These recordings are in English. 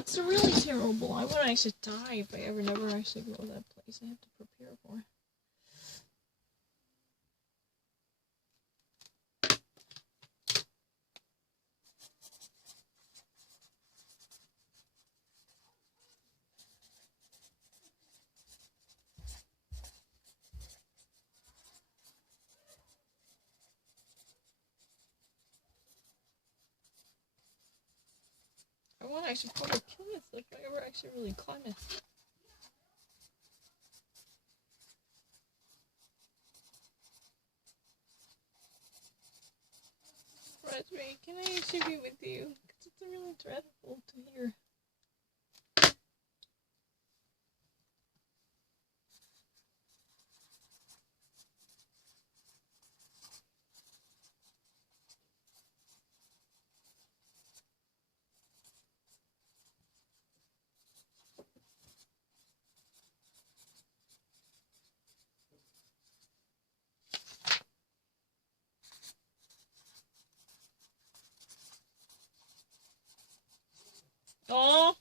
That's really terrible. I would actually die if I ever never actually go to that place. I have to prepare for it. I want to actually probably kill this if I ever actually really climb it. Rosemary, can I actually be with you? Because it's really dreadful to hear. Oh.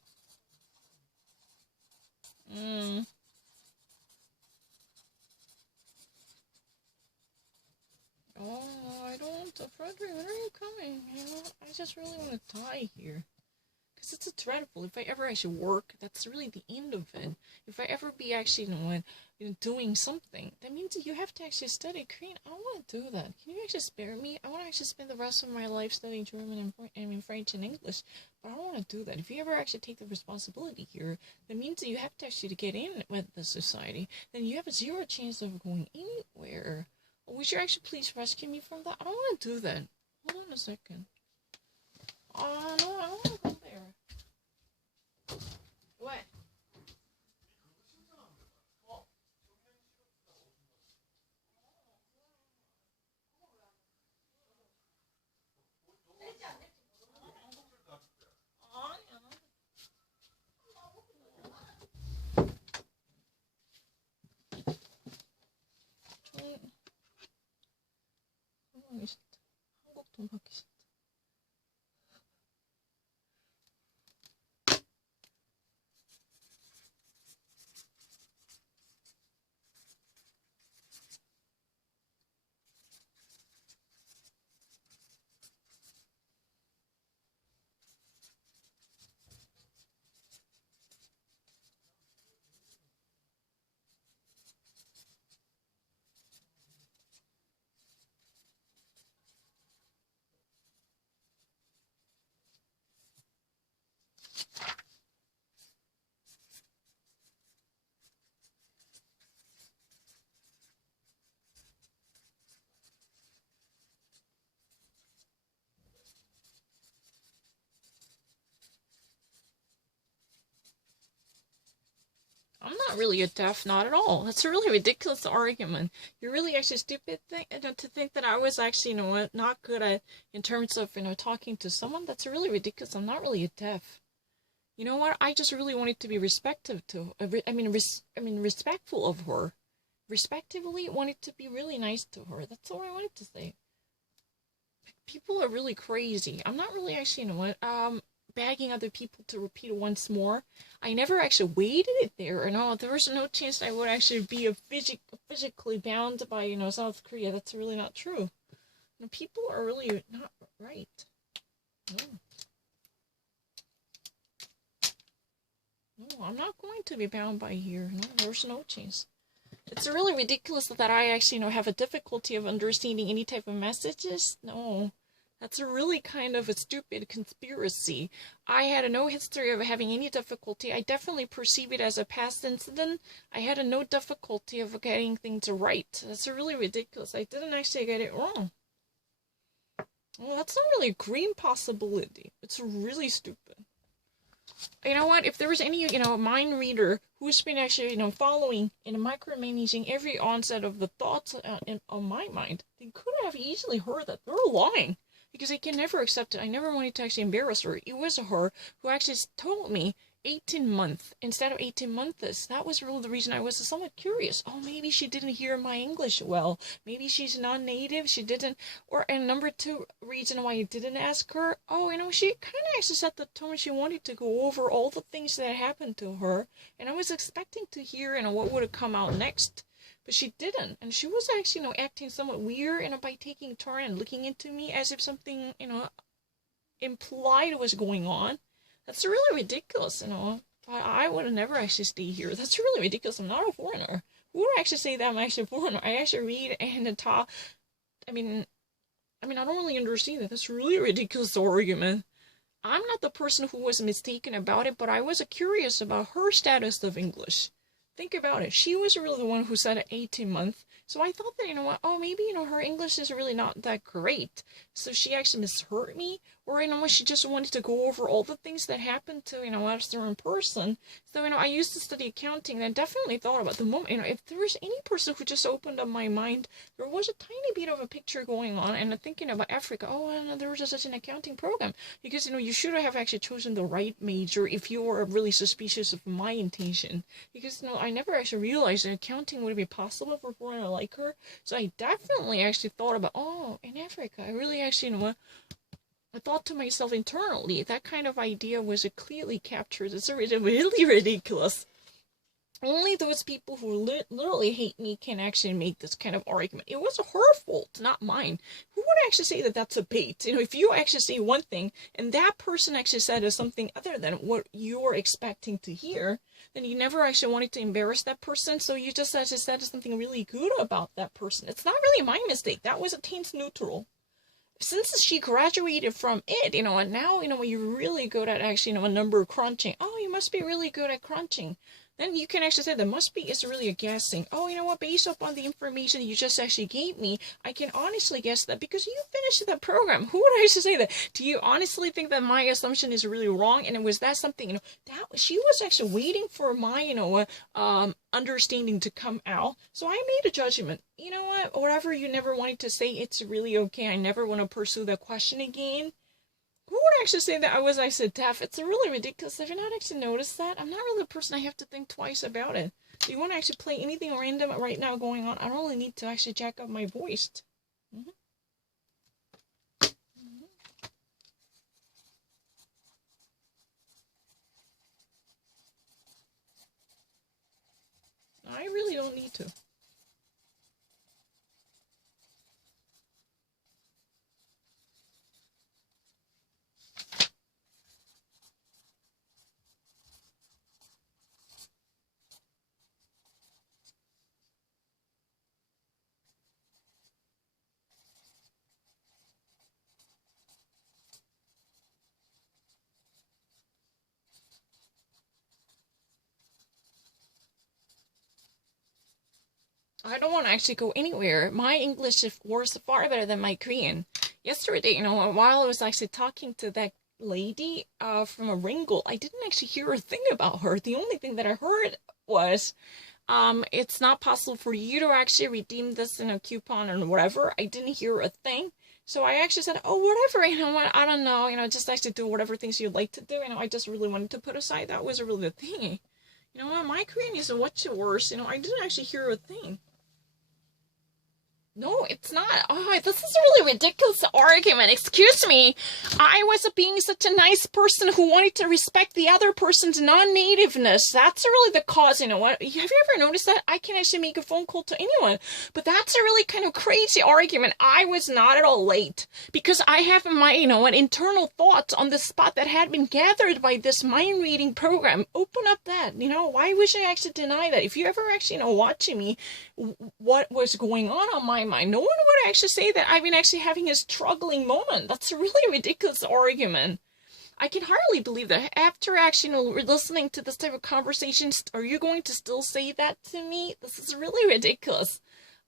Oh, I don't want to. Frederick, when are you coming? You know, I just really want to die here. Because it's a dreadful. If I ever actually work, that's really the end of it. If I ever be actually, doing something, that means that you have to actually study Korean. I don't want to do that. Can you actually spare me? I want to actually spend the rest of my life studying German and French and English. But I don't want to do that. If you ever actually take the responsibility here, that means that you have to actually get in with the society. Then you have a zero chance of going anywhere. Would you actually please rescue me from that? I don't want to do that. Hold on a second. Oh, no, I don't want to go there. What? 한국 돈 받기 싫다. I'm not really a deaf, not at all. That's a really ridiculous argument. You're really actually stupid to think that I was actually, not good at, in terms of, talking to someone. That's really ridiculous. I'm not really a deaf. You know what? I just really wanted to be respectful of her. Respectively, wanted to be really nice to her. That's all I wanted to say. People are really crazy. I'm not really actually, begging other people to repeat it once more. I never actually waited it there, and there was no chance I would actually be physically bound by, South Korea. That's really not true. People are really not right. No. No, I'm not going to be bound by here. No, there's no chance. It's really ridiculous that I actually, have a difficulty of understanding any type of messages. No. That's a really kind of a stupid conspiracy. I had no history of having any difficulty. I definitely perceive it as a past incident. I had no difficulty of getting things right. That's really ridiculous. I didn't actually get it wrong. Well, that's not really a green possibility. It's really stupid. You know what? If there was any, mind reader who's been actually, following and micromanaging every onset of the thoughts on my mind, they could have easily heard that they're lying. Because I can never accept it. I never wanted to actually embarrass her. It was her who actually told me 18 month instead of 18 months. That was really the reason I was somewhat curious. Oh, maybe she didn't hear my English well. Maybe she's non-native. She didn't. Or, and number two reason why I didn't ask her. Oh, she kind of actually set the tone. She wanted to go over all the things that happened to her. And I was expecting to hear, what would have come out next. But she didn't. And she was actually, acting somewhat weird, by taking a turn and looking into me as if something, implied was going on. That's really ridiculous, I would have never actually stayed here. That's really ridiculous. I'm not a foreigner. Who would actually say that I'm actually a foreigner? I actually read and talk. I don't really understand that. That's really a ridiculous argument. I'm not the person who was mistaken about it, but I was curious about her status of English. Think about it. She was really the one who said 18 months. So I thought that, maybe, her English is really not that great. So she actually misheard me. Or, she just wanted to go over all the things that happened to, a certain person. So, I used to study accounting, and I definitely thought about the moment, if there was any person who just opened up my mind, there was a tiny bit of a picture going on, and thinking about Africa, there was such an accounting program. Because, you should have actually chosen the right major if you were really suspicious of my intention. Because, I never actually realized that accounting would be possible for a foreigner like her. So I definitely actually thought about, in Africa, I really actually, I thought to myself internally, that kind of idea was clearly captured. It's really ridiculous. Only those people who literally hate me can actually make this kind of argument. It was her fault, not mine. Who would actually say that that's a bait? If you actually say one thing, and that person actually said something other than what you're expecting to hear, then you never actually wanted to embarrass that person, so you just actually said something really good about that person. It's not really my mistake. That was a taint neutral. Since she graduated from it, and now, you're really good at actually, a number crunching. Oh, you must be really good at crunching. Then you can actually say there must be is really a guessing. Oh, based upon the information you just actually gave me, I can honestly guess that because you finished the program. Who would actually say that? Do you honestly think that my assumption is really wrong? And was that something, that she was actually waiting for my, understanding to come out. So I made a judgment. You know what? Whatever you never wanted to say, it's really okay. I never want to pursue that question again. Who would actually say that I was actually deaf? It's really ridiculous. Have you not actually noticed that? I'm not really the person I have to think twice about it. Do you want to actually play anything random right now going on? I don't really need to actually jack up my voice. I really don't need to. I don't want to actually go anywhere. My English was far better than my Korean. Yesterday, while I was actually talking to that lady from a Ringle, I didn't actually hear a thing about her. The only thing that I heard was, it's not possible for you to actually redeem this in a coupon or whatever. I didn't hear a thing. So I actually said, oh, whatever, I don't know, just actually do whatever things you'd like to do. I just really wanted to put aside. That was really the thing. My Korean is much worse. I didn't actually hear a thing. No, it's not. Oh, this is a really ridiculous argument. Excuse me. I was being such a nice person who wanted to respect the other person's non-nativeness. That's really the cause, what? Have you ever noticed that? I can actually make a phone call to anyone. But that's a really kind of crazy argument. I was not at all late. Because I have my, internal thoughts on the spot that had been gathered by this mind-reading program. Open up that, Why would I actually deny that? If you ever actually, watching me, what was going on my mind, no one would actually say that I've been actually having a struggling moment. That's a really ridiculous argument. I can hardly believe that after actually listening to this type of conversations, are you going to still say that to me? This is really ridiculous.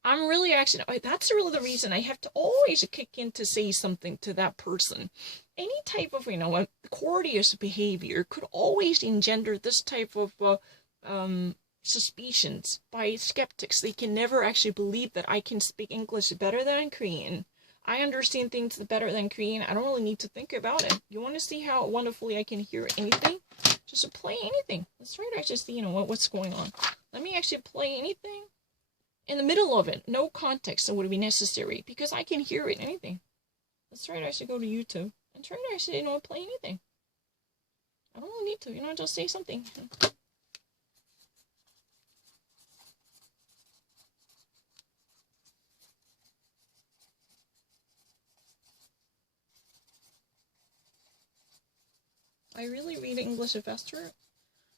I'm really actually, that's really the reason I have to always kick in to say something to that person. Any type of, courteous behavior could always engender this type of, suspicions by skeptics. They can never actually believe that I can speak English better than Korean. I understand things better than Korean. I don't really need to think about it. You want to see how wonderfully I can hear anything? Just to play anything. Let's try to actually see, what's going on. Let me actually play anything in the middle of it. No context that would be necessary, because I can hear it, anything. Let's try to actually go to YouTube and try to actually, play anything. I don't really need to, just say something. I really read English faster.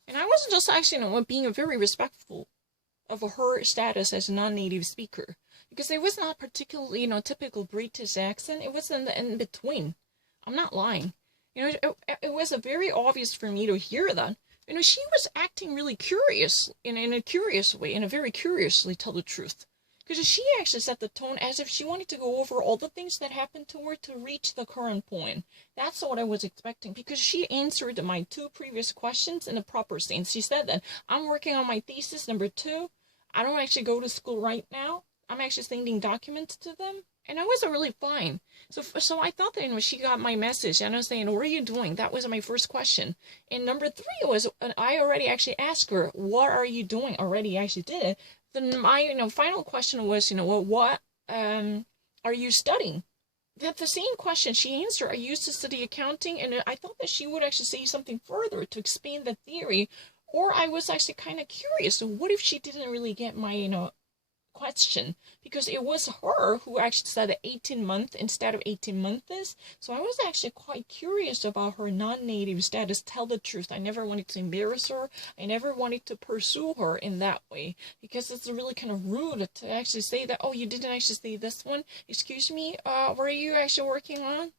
And I wasn't just actually, being very respectful of her status as a non-native speaker. Because it was not particularly, typical British accent. It was in between. I'm not lying. It was very obvious for me to hear that. She was acting really curious, in a curious way, in a very curiously, tell the truth. Because she actually set the tone as if she wanted to go over all the things that happened to her to reach the current point. That's what I was expecting, because she answered my 2 previous questions in a proper sense. She said that I'm working on my thesis, number 2. I don't actually go to school right now. I'm actually sending documents to them. And I wasn't really fine. So I thought that, she got my message. And I was saying, what are you doing? That was my first question. And number 3 was, I already actually asked her, what are you doing? Already actually did it. Then my, final question was, what are you studying? That the same question she answered. I used to study accounting, and I thought that she would actually say something further to explain the theory. Or I was actually kind of curious. So what if she didn't really get my, question? Because it was her who actually said 18 months instead of 18 months. So I was actually quite curious about her non-native status. Tell the truth, I never wanted to embarrass her. I never wanted to pursue her in that way, because it's really kind of rude to actually say that, oh, you didn't actually say this one. Excuse me, what are you actually working on?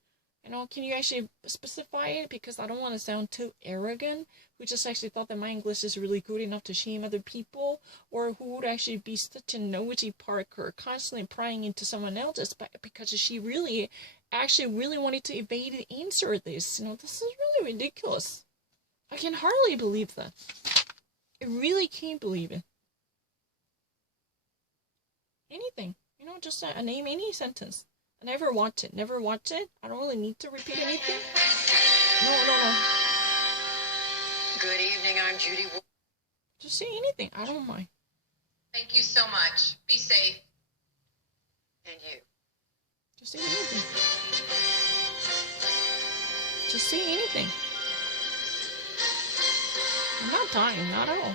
Can you actually specify it? Because I don't want to sound too arrogant, who just actually thought that my English is really good enough to shame other people, or who would actually be such a nosy Parker, constantly prying into someone else's, but because she really wanted to evade the answer of this. This is really ridiculous. I can hardly believe that. I really can't believe it. Anything. Just name any sentence. I never watch it. Never watch it. I don't really need to repeat anything. No. Good evening. I'm Judy. Just say anything. I don't mind. Thank you so much. Be safe. And you. Just say anything. Just say anything. I'm not dying. Not at all.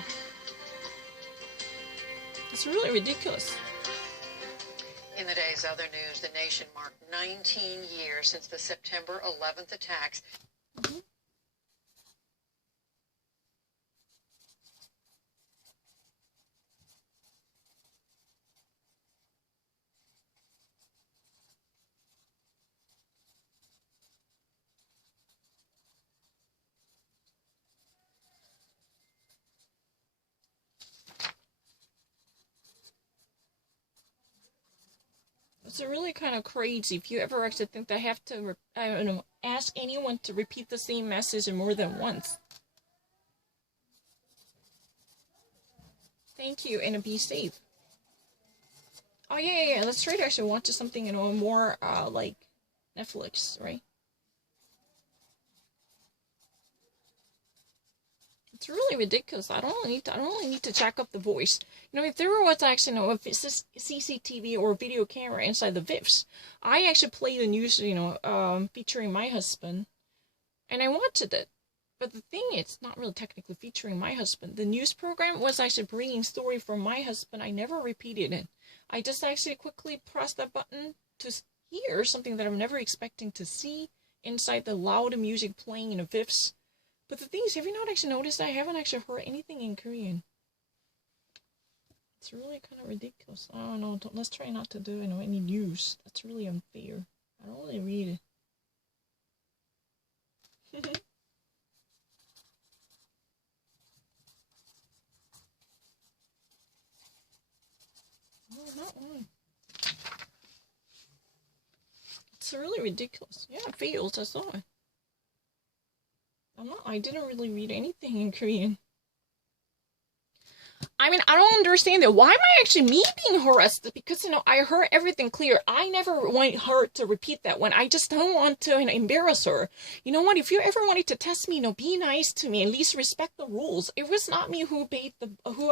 It's really ridiculous. In the day's other news, the nation marked 19 years since the September 11th attacks. Mm-hmm. It's really kind of crazy if you ever actually think that I have to, ask anyone to repeat the same message more than once. Thank you, and be safe. Oh, yeah. Let's try to actually watch something, more, like Netflix, right? It's really ridiculous. I don't really need to check up the voice. If there was actually a CCTV or video camera inside the VIFs, I actually play the news, featuring my husband, and I watched it. But the thing is, it's not really technically featuring my husband. The news program was actually bringing story from my husband. I never repeated it. I just actually quickly pressed that button to hear something that I'm never expecting to see inside the loud music playing in the VIFs. But the thing is, have you not actually noticed I haven't actually heard anything in Korean? It's really kind of ridiculous. I don't know. Let's try not to do any news. That's really unfair. I don't really read it. No, not one. It's really ridiculous. Yeah, it fails. I saw it. I didn't really read anything in Korean. I mean, I don't understand it. Why am I actually me being harassed? Because, I heard everything clear. I never want her to repeat that one. I just don't want to, embarrass her. You know what? If you ever wanted to test me, be nice to me. At least respect the rules. It was not me who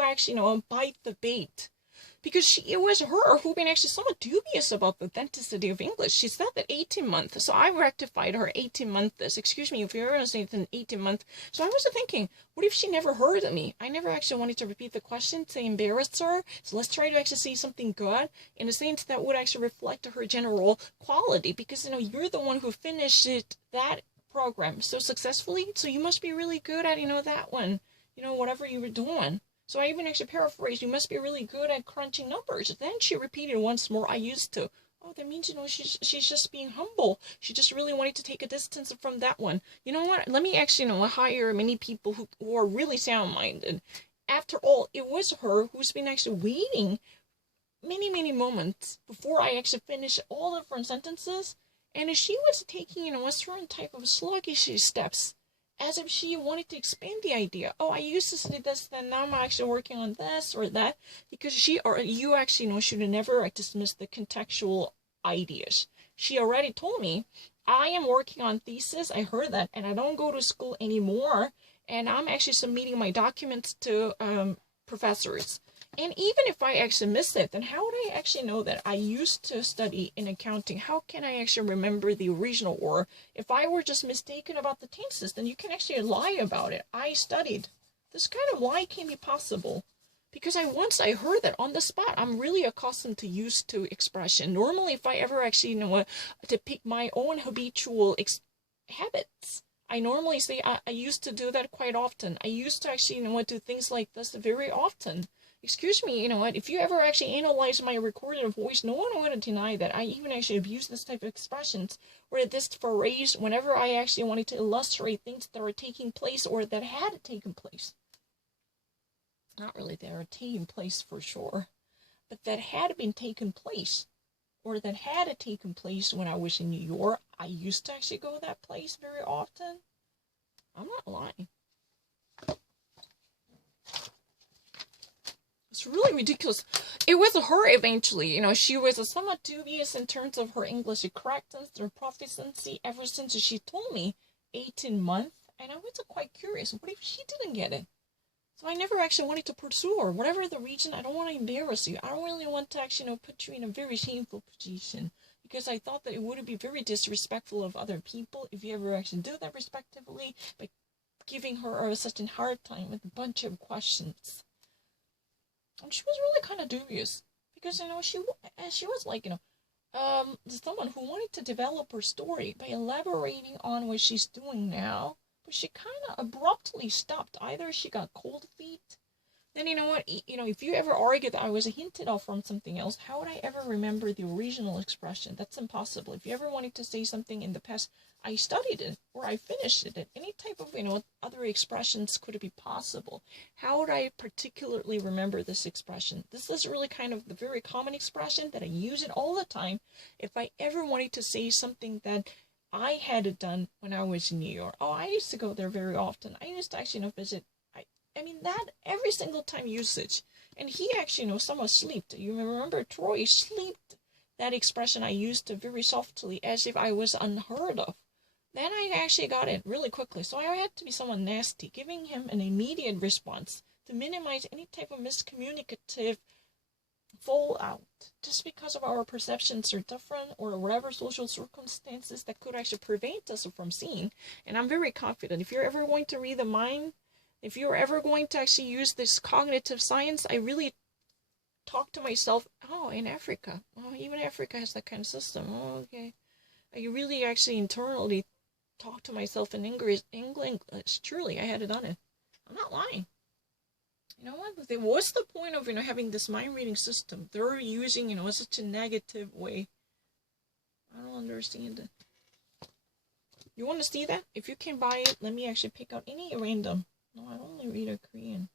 actually, bite the bait. Because it was her who been actually somewhat dubious about the authenticity of English. She said that 18 months, so I rectified her 18 months. Excuse me, if you're going to say it's an 18 month. So I was thinking, what if she never heard of me? I never actually wanted to repeat the question to embarrass her. So let's try to actually say something good in a sense that would actually reflect her general quality. Because, you're the one who finished that program so successfully. So you must be really good at, that one. Whatever you were doing. So I even actually paraphrased, you must be really good at crunching numbers. Then she repeated once more, I used to. Oh, that means, she's just being humble. She just really wanted to take a distance from that one. You know what? Let me actually, hire many people who are really sound-minded. After all, it was her who's been actually waiting many, many moments before I actually finished all the different sentences. And if she was taking, a certain type of sluggish steps, as if she wanted to expand the idea. Oh, I used to say this, then now I'm actually working on this or that. Because you actually should have never dismissed the contextual ideas. She already told me, I am working on thesis, I heard that, and I don't go to school anymore. And I'm actually submitting my documents to professors. And even if I actually miss it, then how would I actually know that I used to study in accounting? How can I actually remember the original? Or if I were just mistaken about the tenses, then you can actually lie about it. I studied. This kind of lie can be possible. Because once I heard that on the spot, I'm really accustomed to used to expression. Normally, if I ever actually to pick my own habitual habits, I normally say I used to do that quite often. I used to actually do things like this very often. Excuse me, if you ever actually analyze my recorded voice, no one would deny that I even actually abuse this type of expressions or this phrase whenever I actually wanted to illustrate things that are taking place or that had taken place. Not really that are taking place for sure, but that had been taken place or that had taken place when I was in New York. I used to actually go to that place very often. I'm not lying. It's really ridiculous. It was her eventually. She was somewhat dubious in terms of her English correctness, her proficiency, ever since she told me 18 months. And I was quite curious. What if she didn't get it? So I never actually wanted to pursue her. Whatever the reason, I don't want to embarrass you. I don't really want to actually put you in a very shameful position. Because I thought that it would be very disrespectful of other people if you ever actually do that respectively by giving her such a hard time with a bunch of questions. And she was really kind of dubious because, she was like, someone who wanted to develop her story by elaborating on what she's doing now, but she kind of abruptly stopped. Either she got cold feet, then if you ever argue that I was hinted off from something else, how would I ever remember the original expression? That's impossible. If you ever wanted to say something in the past, I studied it or I finished it. Any type of, other expressions could it be possible? How would I particularly remember this expression? This is really kind of the very common expression that I use it all the time. If I ever wanted to say something that I had done when I was in New York. Oh, I used to go there very often. I used to actually, visit. I mean, that every single time usage. And he actually, somewhat sleeped. You remember Troy sleeped that expression I used very softly as if I was unheard of. Then I actually got it really quickly. So I had to be someone nasty, giving him an immediate response to minimize any type of miscommunicative fallout. Just because of our perceptions are different or whatever social circumstances that could actually prevent us from seeing. And I'm very confident if you're ever going to read the mind, if you're ever going to actually use this cognitive science, I really talk to myself, oh, in Africa. Oh, even Africa has that kind of system. Oh, okay. I really actually internally talk to myself in English. Truly, I had done it. I'm not lying. You know what? What's the point of, having this mind reading system? They're using, such a negative way. I don't understand it. You want to see that? If you can buy it, let me actually pick out any random. No, I don't only read a Korean.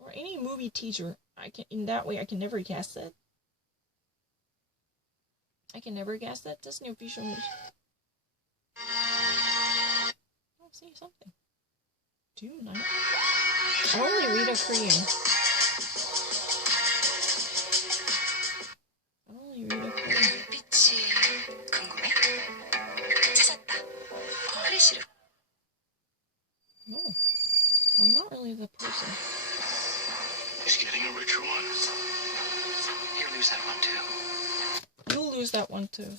Or any movie teacher. In that way, I can never guess it. Disney official news. I'll see something. Do you not? I only read a Korean. I only read a Korean. 빛이 궁금해? 찾았다. 크래쉬를. No. I'm not really the person. He's getting a richer one. You lose that one too. You'll lose that one too.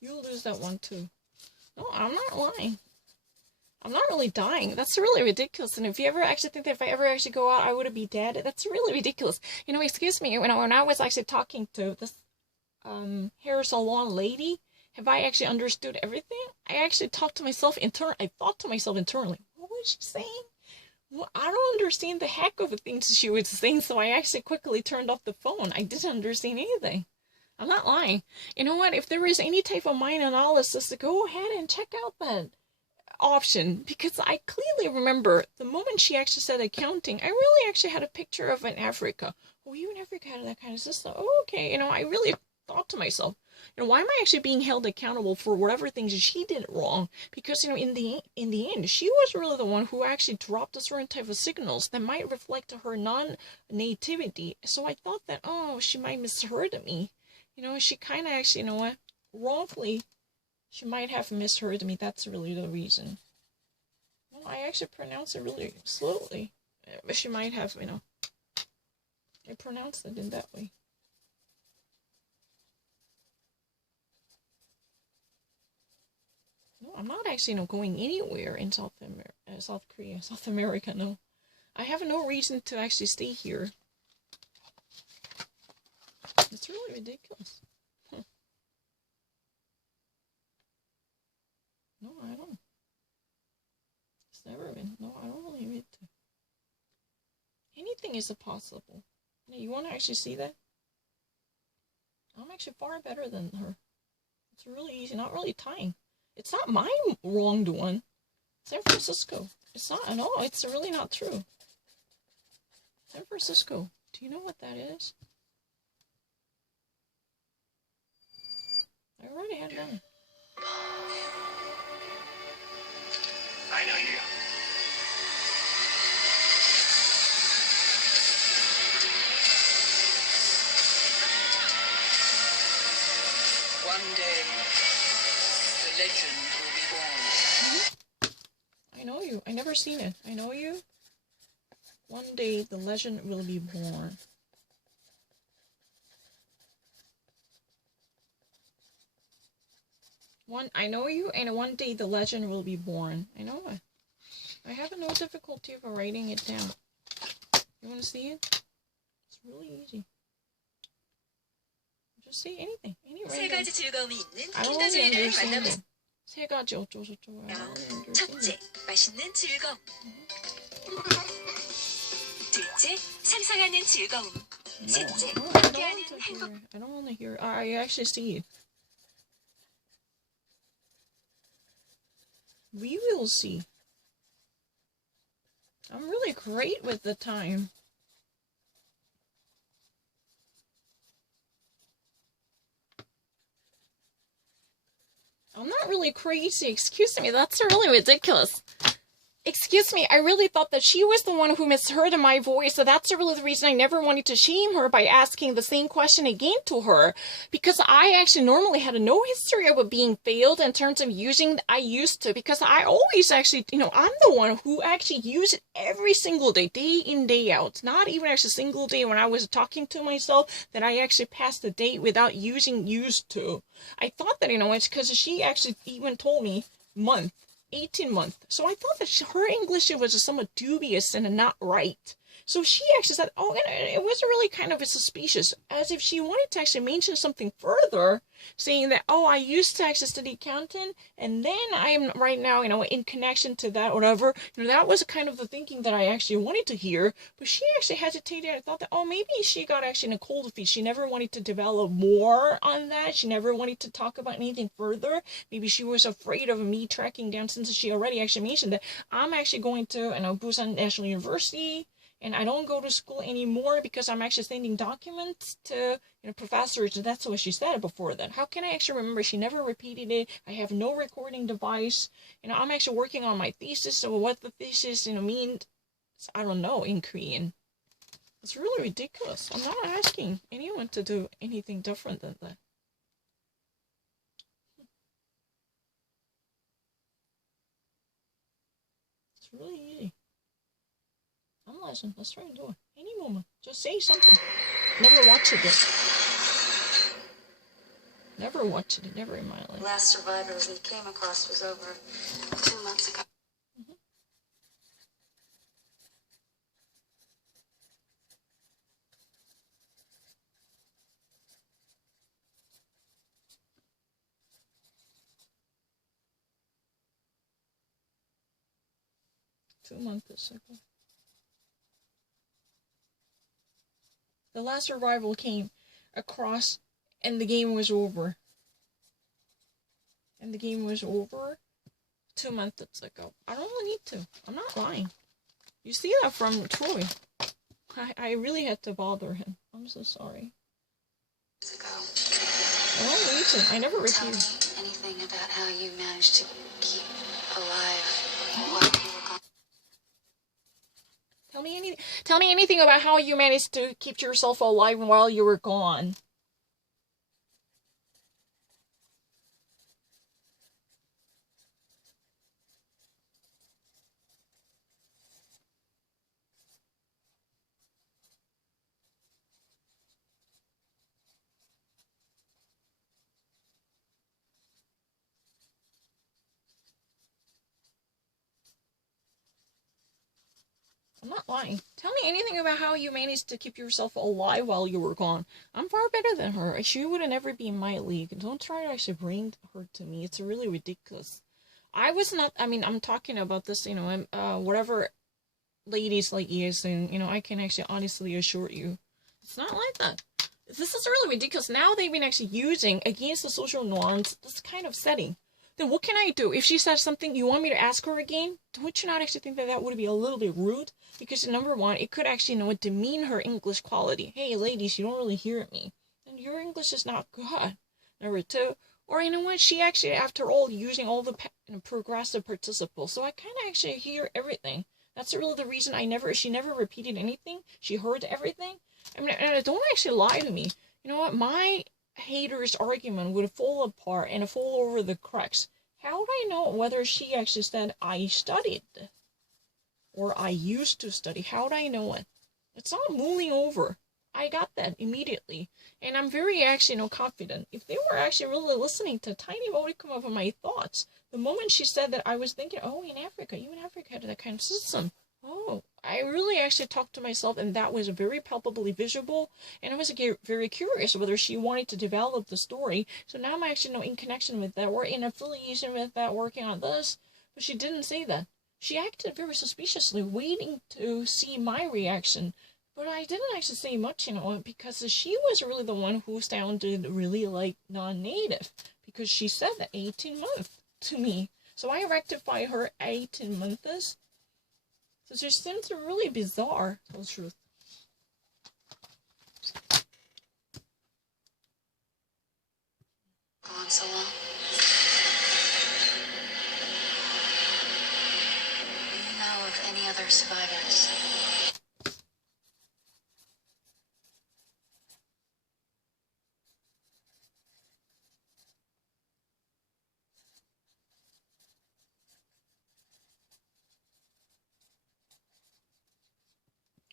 You'll lose that one too. No, I'm not lying. I'm not really dying. That's really ridiculous. And if you ever actually think that if I ever actually go out, I would be dead, that's really ridiculous. You know, excuse me, when I was actually talking to this hair salon lady, have I actually understood everything? I actually talked to myself internally. I thought to myself internally, what was she saying? Well, I don't understand the heck of the things she was saying, so I actually quickly turned off the phone. I didn't understand anything. I'm not lying. You know what? If there is any type of mind analysis, go ahead and check out that option, because I clearly remember the moment she actually said accounting, I really actually had a picture of in Africa. Oh, you in Africa had that kind of system? Oh, okay. You know, I really thought to myself, you know, why am I actually being held accountable for whatever things she did wrong? Because, you know, in the end, she was really the one who actually dropped a certain type of signals that might reflect her non-nativity. So I thought that, oh, she might misheard me. You know, she kind of actually, you know what, wrongfully, she might have misheard me. That's really the reason. Well, I actually pronounce it really slowly. But she might have, you know, I pronounced it in that way. No, I'm not actually, you know, going anywhere in South America, no. I have no reason to actually stay here. It's really ridiculous. No, I don't. It's never been. No, I don't really read to. Anything is possible. You want to actually see that? I'm actually far better than her. It's really easy. Not really tying. It's not my wrongdoing. San Francisco. It's not. No, it's really not true. San Francisco. Do you know what that is? I already had done. I know you. One day, the legend will be born. I know you. I never seen it. I know you. One day, the legend will be born. I know you, and one day the legend will be born. I know it. I have no difficulty of writing it down. You want to see it? It's really easy. Just say anything. Any random. I don't really understand it. 세 가지 어쩌고저쩌고. I don't really understand 첫째, it. 맛있는 즐거움. 둘째, 상상하는 즐거움. No, 셋째, I don't 함께하는 want to 행복. hear. I don't want to hear. I actually see it. We will see. I'm really great with the time. I'm not really crazy. Excuse me. That's really ridiculous. Excuse me, I really thought that she was the one who misheard my voice, so that's really the reason I never wanted to shame her by asking the same question again to her. Because I actually normally had no history of it being failed in terms of using, I used to, because I always actually, you know, I'm the one who actually used it every single day, day in, day out. Not even actually a single day when I was talking to myself that I actually passed the day without using used to. I thought that, you know, it's because she actually even told me month. 18 months. So I thought that her English was just somewhat dubious and not right. So she actually said, oh, and it was really kind of suspicious, as if she wanted to actually mention something further, saying that, oh, I used to actually study accounting, and then I am right now, you know, in connection to that, whatever. You know, that was kind of the thinking that I actually wanted to hear, but she actually hesitated and thought that, oh, maybe she got actually in a cold feet. She never wanted to develop more on that. She never wanted to talk about anything further. Maybe she was afraid of me tracking down, since she already actually mentioned that I'm actually going to, you know, Busan National University. and I don't go to school anymore because I'm actually sending documents to professors. And that's what she said before that. How can I actually remember? She never repeated it. I have no recording device. I'm actually working on my thesis. So what the thesis means, I don't know in Korean. It's really ridiculous. I'm not asking anyone to do anything different than that. It's really easy. I'm listening. Let's try and do it. Any moment. Just say something. Never watched it yet. Never watched it. Never in my life. Last survivor we came across was over 2 months ago. 2 months ago. The last survival came across and the game was over. And the game was over 2 months ago. I don't really need to. I'm not lying. You see that from Troy. I really had to bother him. I'm so sorry. I don't need to. I never repeated. Tell me anything about how you managed to keep alive while you were gone. Tell me anything about how you managed to keep yourself alive while you were gone. I'm not lying. Tell me anything about how you managed to keep yourself alive while you were gone. I'm far better than her. She would never be in my league. Don't try to actually bring her to me. It's really ridiculous. I'm talking about this, whatever ladies like you, and, I can actually honestly assure you, it's not like that. This is really ridiculous. Now they've been actually using against the social norms this kind of setting. Then what can I do? If she says something, you want me to ask her again? Don't you not actually think that would be a little bit rude? Because number one, it could actually, demean her English quality. Hey, ladies, you don't really hear me. And your English is not good. Number two, or she actually, after all, using all the progressive participles. So I kind of actually hear everything. That's really the reason she never repeated anything. She heard everything. And don't actually lie to me. You know what? My hater's argument would fall apart and fall over the cracks. How would I know whether she actually said I studied or I used to study? How would I know it? It's not moving over. I got that immediately, and I'm very actually confident. If they were actually really listening to tiny modicum of my thoughts, the moment she said that, I was thinking, oh, in Africa, even Africa had that kind of system. Oh, I really actually talked to myself, and that was very palpably visible, and I was very curious whether she wanted to develop the story. So now I'm actually in connection with that, or in affiliation with that, working on this, but she didn't say that. She acted very suspiciously, waiting to see my reaction, but I didn't actually say much, because she was really the one who sounded really like non-native, because she said that 18 months to me. So I rectified her 18 months. So she seems really bizarre, to tell the truth. Gone so long. Do you know of any other survivors?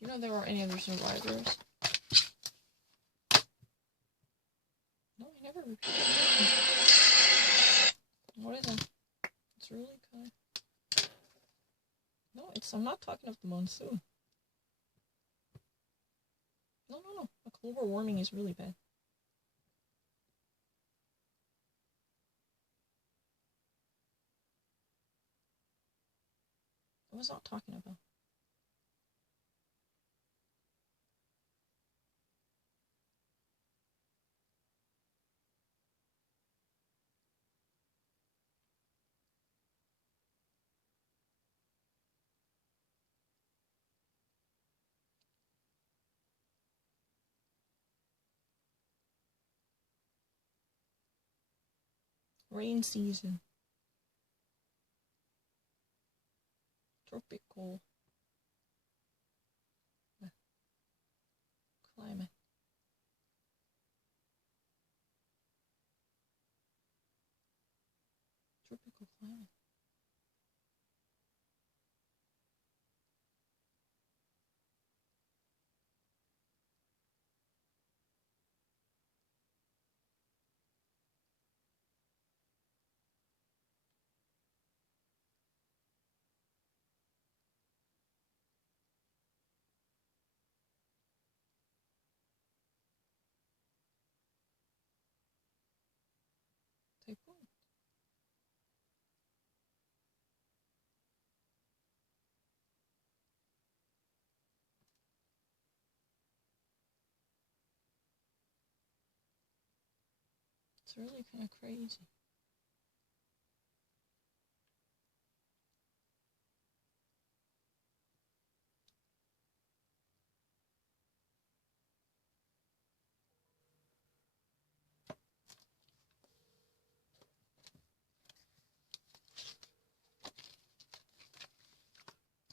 You know there are any other survivors? No, I never repeated anything. What is it? It's really kind. No, I'm not talking of the monsoon. No. The global warming is really bad. I was not talking about. Rain season. Tropical climate. Tropical climate. Typhoon. It's really kind of crazy.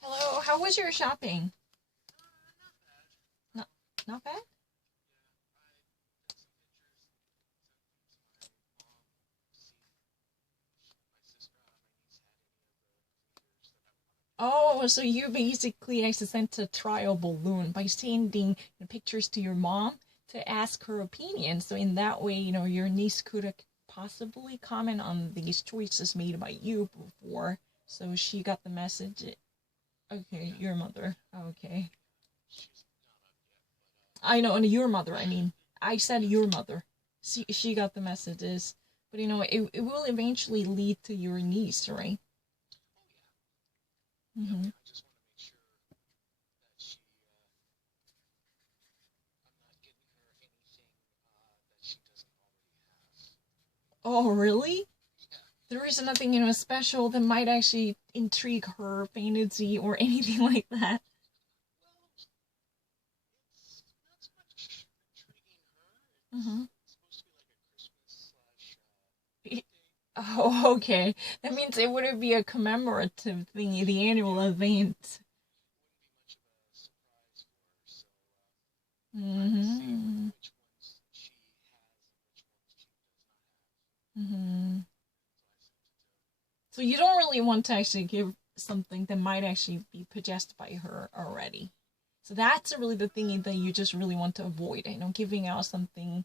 Hello, how was your shopping? Not bad? Oh, so you basically actually sent a trial balloon by sending pictures to your mom to ask her opinion. So in that way, your niece could possibly comment on these choices made by you before. So she got the message. Okay, your mother. Okay. I know, and your mother, I mean. I said your mother. She got the messages. But, it will eventually lead to your niece, right? Mm-hmm. Oh, really? There is nothing, special that might actually intrigue her fantasy or anything like that. Mm-hmm. Oh, okay. That means it wouldn't be a commemorative thing, the annual event. Mm-hmm. Mm-hmm. So you don't really want to actually give something that might actually be possessed by her already. So that's really the thing that you just really want to avoid, giving out something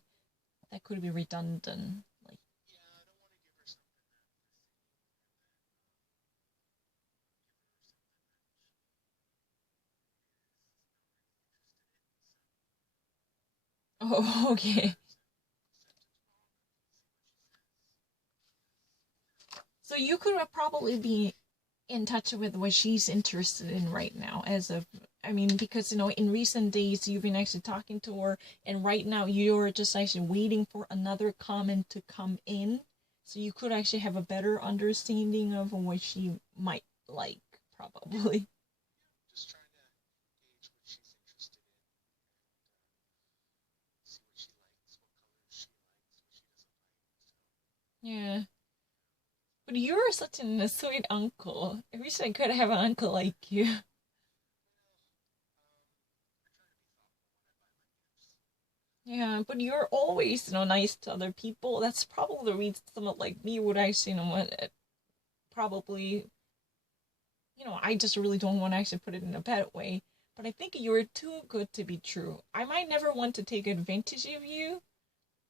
that could be redundant. Like, oh, okay. So you could probably be in touch with what she's interested in right now because in recent days you've been actually talking to her, and right now you're just actually waiting for another comment to come in, so you could actually have a better understanding of what she might like, probably. Yeah, but you're such a sweet uncle. I wish I could have an uncle like you. Yeah, but you're always, nice to other people. That's probably the reason someone like me would actually, probably, I just really don't want to actually put it in a bad way. But I think you're too good to be true. I might never want to take advantage of you,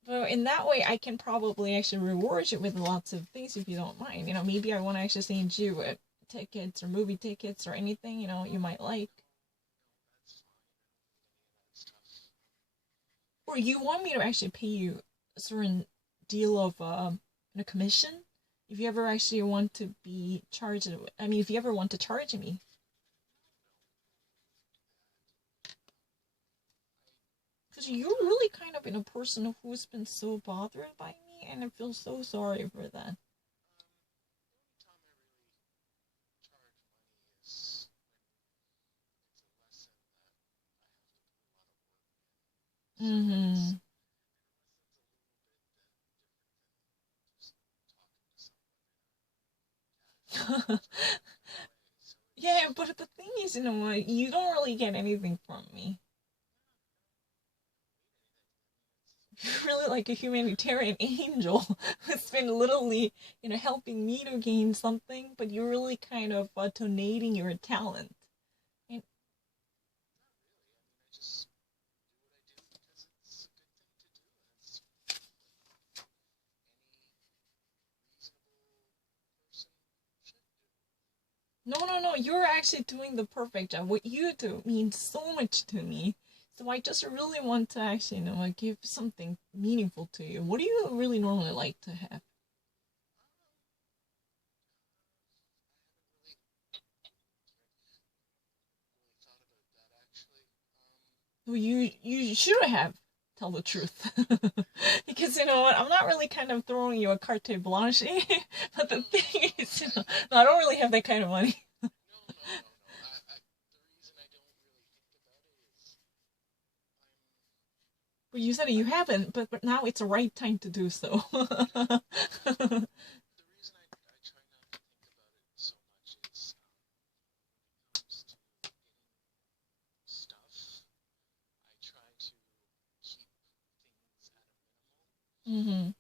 but in that way, I can probably actually reward you with lots of things if you don't mind. Maybe I want to actually send you tickets or movie tickets or anything, you might like. Or you want me to actually pay you a certain deal of a commission if you ever actually want to be charged. I mean, if you ever want to charge me. Because you're really kind of a person who's been so bothered by me, and I feel so sorry for that. Mm-hmm. Yeah, but the thing is, you know what? You don't really get anything from me. You're really like a humanitarian angel who's been literally, helping me to gain something, but you're really kind of donating your talent. And no, no, no, you're actually doing the perfect job. What you do means so much to me. So I just really want to actually, give something meaningful to you. What do you really normally like to have? Well, you should have tell the truth. Because you know what, I'm not really kind of throwing you a carte blanche, but the thing is, no, I don't really have that kind of money. But you said you haven't, but now it's the right time to do so. Mhm.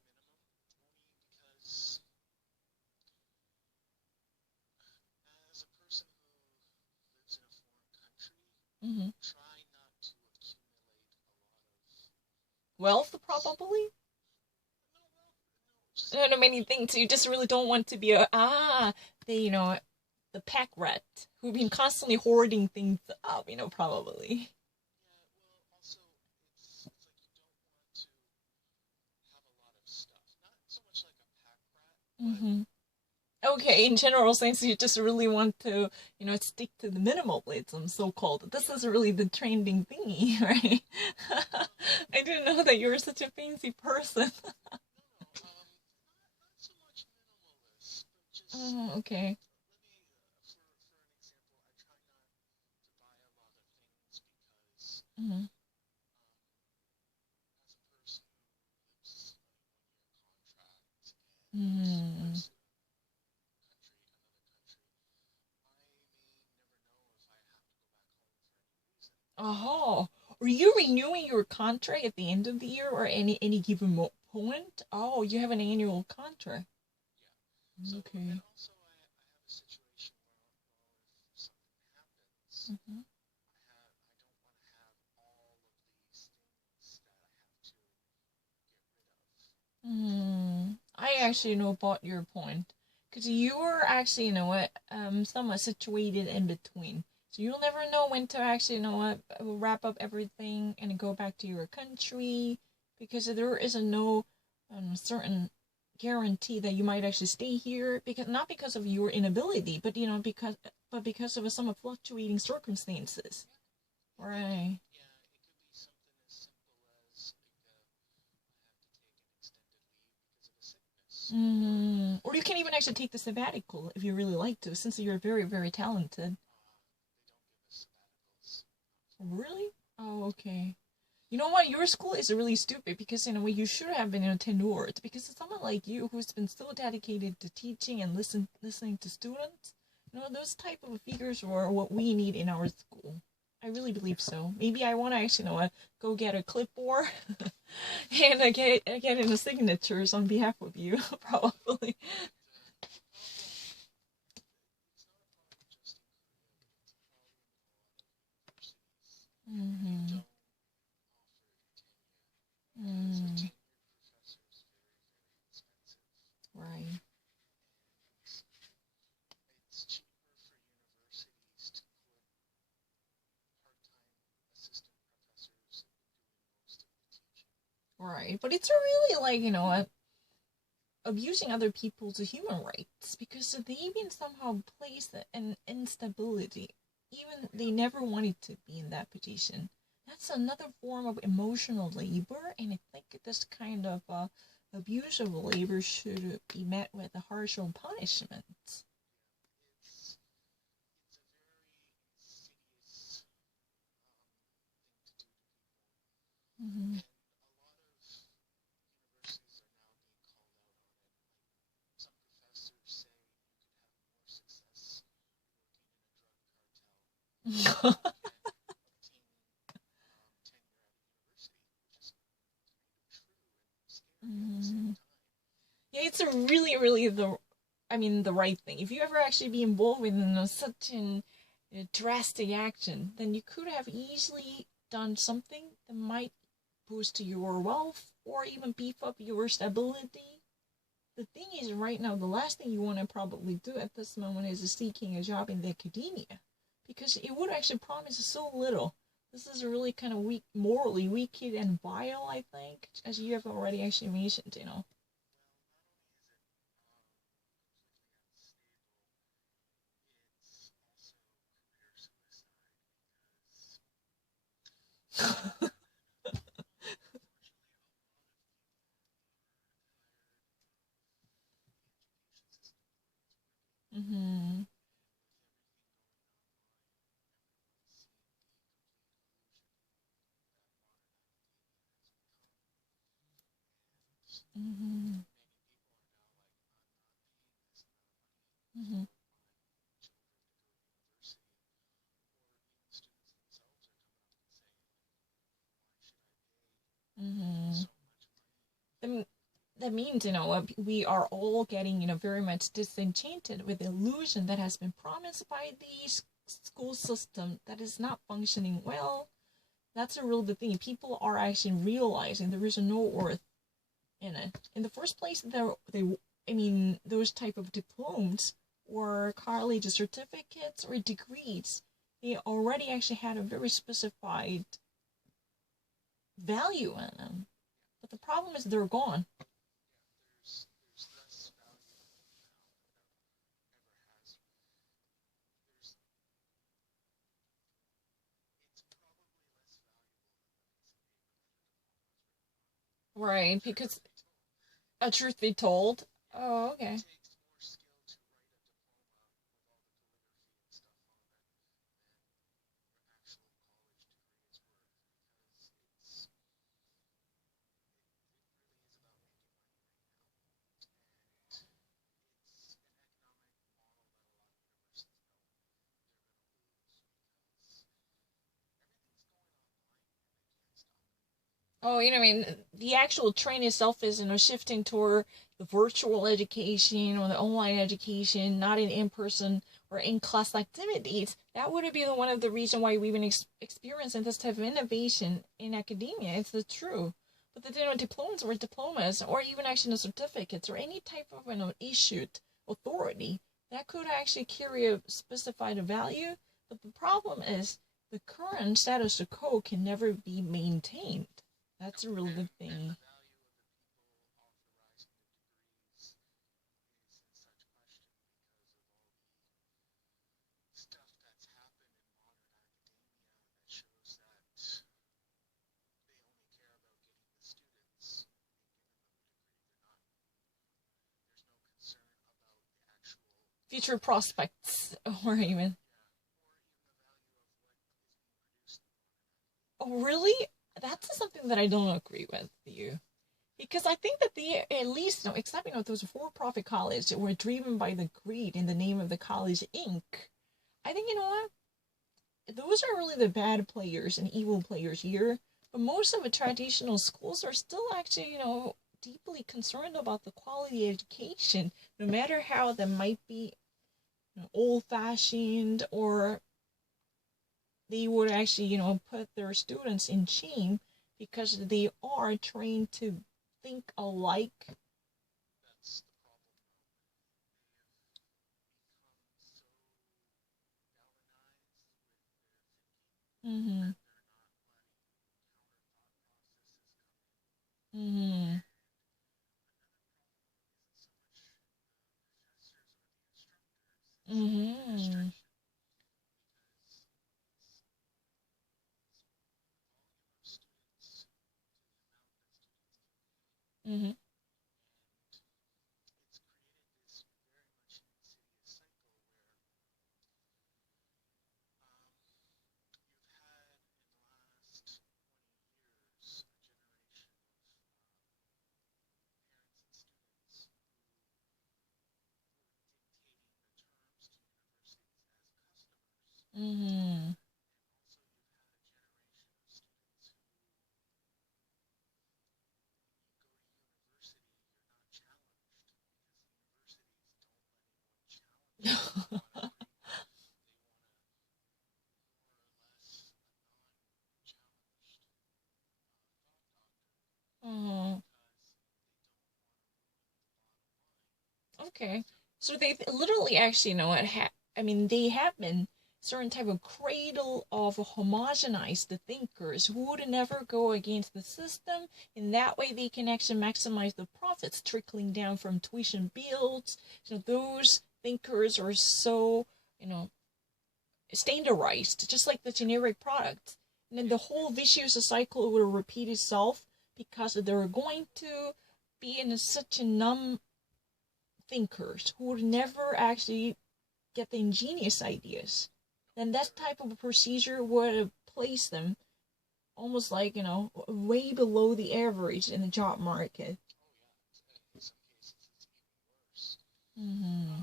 Mhm. Wealth, probably. I don't know many things. You just really don't want to be the pack rat who've been constantly hoarding things up. Probably. Mhm. Okay, in general sense, you just really want to, stick to the minimalism, so-called. This is really the trending thingy, right? I didn't know that you were such a fancy person. Oh, okay. Mm-hmm. Mm-hmm. Oh, are you renewing your contract at the end of the year or any given point? Oh, you have an annual contract. Okay. Mm-hmm. I actually know about your point. Because you're actually, what, somewhat situated in between. So you'll never know when to actually, what, wrap up everything and go back to your country. Because there is a no certain guarantee that you might actually stay here. Because not because of your inability, but, because of some fluctuating circumstances. Right. Or you can even actually take the sabbatical if you really like to, since you're very, very talented. Really? Oh, okay. You know what? Your school is really stupid because in a way you should have been tenured because it's someone like you who's been so dedicated to teaching and listening to students. Those type of figures are what we need in our school. I really believe so. Maybe I want to actually go get a clipboard and get in the signatures on behalf of you, probably. Mm-hmm. Mm, right. Right. But it's really like, abusing other people's human rights because they've been somehow placed in instability. Even they never wanted to be in that position. That's another form of emotional labor, and I think this kind of abuse of labor should be met with a harsher punishment. Mm-hmm. Mm. Yeah, it's a really, really the right thing. If you ever actually be involved in such an drastic action, then you could have easily done something that might boost your wealth or even beef up your stability. The thing is, right now, the last thing you want to probably do at this moment is seeking a job in the academia, because it would actually promise so little. This is a really kind of weak, morally wicked and vile, I think, as you have already actually mentioned. Mm-hmm. Mm-hmm. Mm-hmm. Mm-hmm. Then that means, we are all getting, very much disenchanted with the illusion that has been promised by the school system that is not functioning well. That's a real the thing. People are actually realizing there is no worth in it. In the first place, those type of diplomas or college certificates or degrees, they already actually had a very specified value in them. But the problem is they're gone. Right, because a truth be told. Oh, okay. Oh, the actual train itself is, shifting toward the virtual education or the online education, not in person or in-class activities. That would be one of the reasons why we've been experiencing this type of innovation in academia. It's the true. But the diplomas or even actually the certificates or any type of issued authority that could actually carry a specified value. But the problem is the current status quo can never be maintained. That's a real good thing. Future prospects, or even. Oh, really? That's something that I don't agree with you. Because I think that at least, except, those for-profit colleges that were driven by the greed in the name of the college Inc. I think, what? Those are really the bad players and evil players here. But most of the traditional schools are still actually, deeply concerned about the quality of education, no matter how that might be old-fashioned, or they would actually, put their students in shame because they are trained to think alike. Mm-hmm. Mm-hmm. Mm-hmm. Mm-hmm. Mm-hmm. Okay. So they literally actually know what I mean, they have been certain type of cradle of homogenized thinkers who would never go against the system. In that way, they can actually maximize the profits trickling down from tuition bills. So those thinkers are so, standardized, just like the generic product. And then the whole vicious cycle will repeat itself because they're going to be in such a numb thinkers who would never actually get the ingenious ideas. Then that type of procedure would place them almost like, way below the average in the job market. In some cases, it's even worse. Mm-hmm.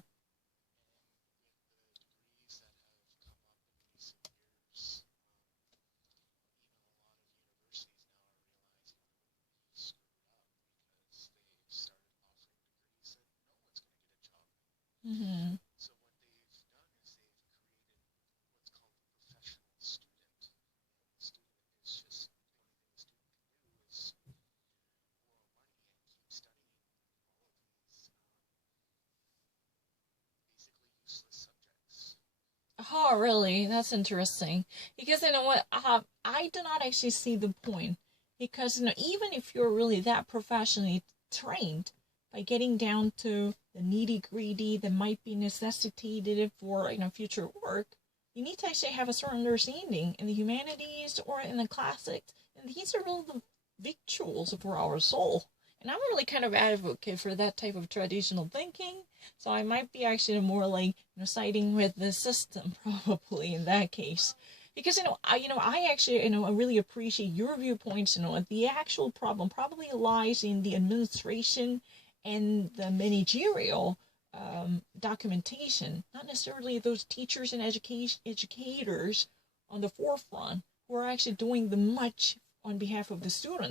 Mm-hmm. So what they've done is they've created what's called a professional student. And the student is just, the only thing the student can do is borrow money and keep studying all of these basically useless subjects. Oh, really? That's interesting. Because you know what? I do not actually see the point. Because even if you're really that professionally trained, by getting down to the nitty-gritty that might be necessitated for future work, you need to actually have a certain understanding in the humanities or in the classics, and these are really the victuals for our soul. And I'm really kind of advocate for that type of traditional thinking, so I might be actually more like siding with the system probably in that case. Because I actually I really appreciate your viewpoints. The actual problem probably lies in the administration and the managerial documentation, not necessarily those teachers and educators on the forefront who are actually doing the much on behalf of the students.